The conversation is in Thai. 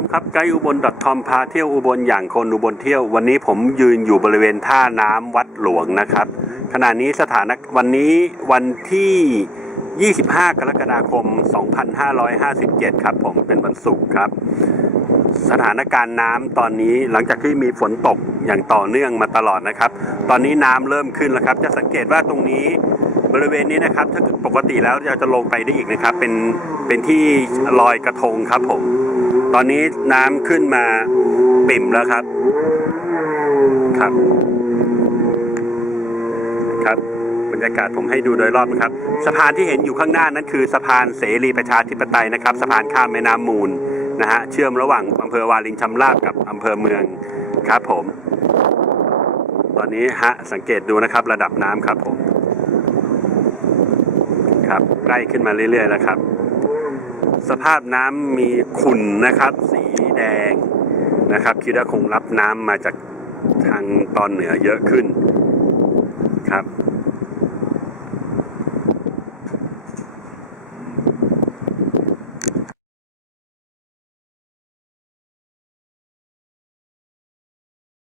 มครับไกด์อุบล .com พาเที่ยวอุบลอย่างคนอุบลเที่ยว วันนี้ผมยืนอยู่บริเวณท่าน้ำวัดหลวงนะครับ ขณะนี้สถานะวันนี้วันที่ 25 กรกฎาคม 2557 ครับ ผมเป็นวันศุกร์ครับ สถานการณ์น้ำตอนนี้หลังจากที่มีฝนตกอย่างต่อเนื่องมาตลอดนะครับ ตอนนี้น้ำเริ่มขึ้นแล้วครับ จะสังเกตว่าตรงนี้บริเวณนี้นะครับ ถ้าเกิดปกติแล้วเราจะลงไปได้อีกนะครับ เป็นเป็นที่ลอยกระทงครับผม ตอนนี้น้ำขึ้นมาปิ่มแล้วครับ ครับ ครับ บรรยากาศผมให้ดูโดยรอบนะครับ สะพานที่เห็นอยู่ข้างหน้านั้นคือสะพานเสรีประชาธิปไตยนะครับ สะพานข้ามแม่น้ำมูลนะฮะเชื่อมระหว่างอำเภอวารินชำราบกับอำเภอเมืองครับผม ตอนนี้ฮะสังเกตดูนะครับ ระดับน้ำครับผม ครับใกล้ขึ้นมาเรื่อยๆแล้วครับ สภาพน้ำมีขุ่นนะครับ สีแดงนะครับ คิดว่าคงรับน้ำมาจากทางตอนเหนือเยอะขึ้นครับ